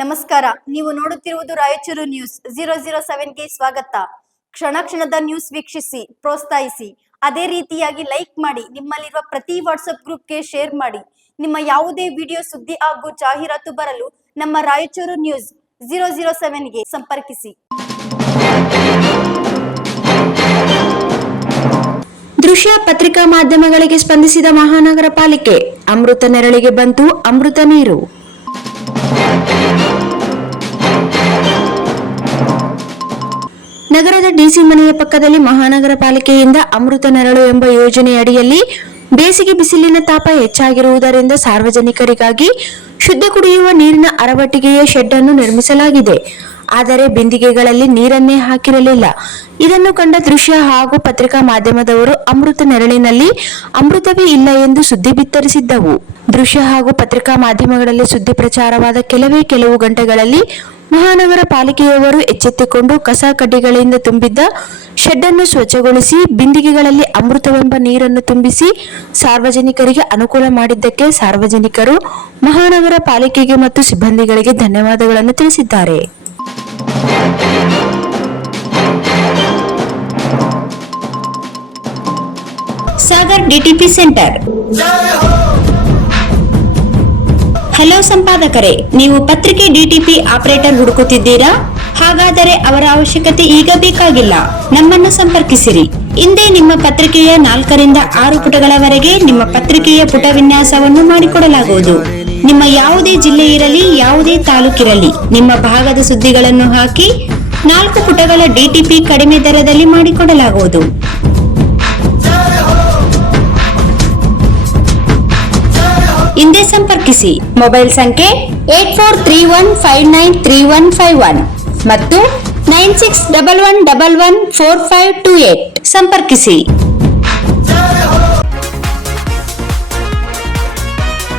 ನಮಸ್ಕಾರ. ನೀವು ನೋಡುತ್ತಿರುವುದು ರಾಯಚೂರು ನ್ಯೂಸ್ 007ಗೆ ಸ್ವಾಗತ. ಕ್ಷಣ ಕ್ಷಣದ ನ್ಯೂಸ್ ವೀಕ್ಷಿಸಿ, ಪ್ರೋತ್ಸಾಹಿಸಿ. ಅದೇ ರೀತಿಯಾಗಿ ಲೈಕ್ ಮಾಡಿ, ನಿಮ್ಮಲ್ಲಿರುವ ಪ್ರತಿ ವಾಟ್ಸ್ಆಪ್ ಗ್ರೂಪ್ಗೆ ಶೇರ್ ಮಾಡಿ. ನಿಮ್ಮ ಯಾವುದೇ ವಿಡಿಯೋ, ಸುದ್ದಿ ಹಾಗೂ ಜಾಹೀರಾತು ಬರಲು ನಮ್ಮ ರಾಯಚೂರು ನ್ಯೂಸ್ 007ಗೆ ಸಂಪರ್ಕಿಸಿ. ದೃಶ್ಯ ಪತ್ರಿಕಾ ಮಾಧ್ಯಮಗಳಿಗೆ ಸ್ಪಂದಿಸಿದ ಮಹಾನಗರ ಪಾಲಿಕೆ. ಅಮೃತ ನೆರಳಿಗೆ ಬಂತು ಅಮೃತ ನೀರು. ನಗರದ ಡಿಸಿ ಮನೆಯ ಪಕ್ಕದಲ್ಲಿ ಮಹಾನಗರ ಪಾಲಿಕೆಯಿಂದ ಅಮೃತ ನೆರಳು ಎಂಬ ಯೋಜನೆಯಡಿಯಲ್ಲಿ ಬೇಸಿಗೆ ಬಿಸಿಲಿನ ತಾಪ ಹೆಚ್ಚಾಗಿರುವುದರಿಂದ ಸಾರ್ವಜನಿಕರಿಗಾಗಿ ಶುದ್ಧ ಕುಡಿಯುವ ನೀರಿನ ಅರವಟ್ಟಿಗೆಯ ಶೆಡ್ ಅನ್ನು ನಿರ್ಮಿಸಲಾಗಿದೆ. ಆದರೆ ಬಿಂದಿಗೆಗಳಲ್ಲಿ ನೀರನ್ನೇ ಹಾಕಿರಲಿಲ್ಲ. ಇದನ್ನು ಕಂಡ ದೃಶ್ಯ ಹಾಗೂ ಪತ್ರಿಕಾ ಮಾಧ್ಯಮದವರು ಅಮೃತ ನೆರಳಿನಲ್ಲಿ ಅಮೃತವೇ ಇಲ್ಲ ಎಂದು ಸುದ್ದಿ ಬಿತ್ತರಿಸಿದ್ದವು. ದೃಶ್ಯ ಹಾಗೂ ಪತ್ರಿಕಾ ಮಾಧ್ಯಮಗಳಲ್ಲಿ ಸುದ್ದಿ ಪ್ರಚಾರವಾದ ಕೆಲವು ಗಂಟೆಗಳಲ್ಲಿ ಮಹಾನಗರ ಪಾಲಿಕೆಯವರು ಎಚ್ಚೆತ್ತುಕೊಂಡು ಕಸ ಕಡ್ಡಿಗಳಿಂದ ತುಂಬಿದ್ದ ಶೆಡ್ ಅನ್ನು ಸ್ವಚ್ಛಗೊಳಿಸಿ ಬಿಂದಿಗೆಗಳಲ್ಲಿ ಅಮೃತವೆಂಬ ನೀರನ್ನು ತುಂಬಿಸಿ ಸಾರ್ವಜನಿಕರಿಗೆ ಅನುಕೂಲ ಮಾಡಿದ್ದಕ್ಕೆ ಸಾರ್ವಜನಿಕರು ಮಹಾನಗರ ಪಾಲಿಕೆಗೆ ಮತ್ತು ಸಿಬ್ಬಂದಿಗಳಿಗೆ ಧನ್ಯವಾದಗಳನ್ನು ತಿಳಿಸಿದ್ದಾರೆ. Sagar DTP centre. ಹಲೋ ಸಂಪಾದಕರೇ, ನೀವು ಪತ್ರಿಕೆ ಡಿಟಿಪಿ ಆಪರೇಟರ್ ಹುಡುಕುತ್ತಿದ್ದೀರಾ? ಹಾಗಾದರೆ ಅವರ ಅವಶ್ಯಕತೆ ಈಗ ಬೇಕಾಗಿಲ್ಲ. ನಮ್ಮನ್ನು ಸಂಪರ್ಕಿಸಿರಿ. ಇಂದೇ ನಿಮ್ಮ ಪತ್ರಿಕೆಯ 4 ರಿಂದ 6 ಪುಟಗಳವರೆಗೆ ನಿಮ್ಮ ಪತ್ರಿಕೆಯ ಪುಟ ವಿನ್ಯಾಸವನ್ನು ಮಾಡಿಕೊಡಲಾಗುವುದು. ನಿಮ್ಮ ಯಾವುದೇ ಜಿಲ್ಲೆ ಇರಲಿ, ಯಾವುದೇ ತಾಲೂಕಿರಲಿ, ನಿಮ್ಮ ಭಾಗದ ಸುದ್ದಿಗಳನ್ನು ಹಾಕಿ 4 ಪುಟಗಳ ಡಿಟಿಪಿ ಕಡಿಮೆ ದರದಲ್ಲಿ ಮಾಡಿಕೊಡಲಾಗುವುದು. ಹಿಂದೆ ಸಂಪರ್ಕಿಸಿ. ಮೊಬೈಲ್ ಸಂಖ್ಯೆ 8431593151 ಮತ್ತು 9611114528 ಸಂಪರ್ಕಿಸಿ.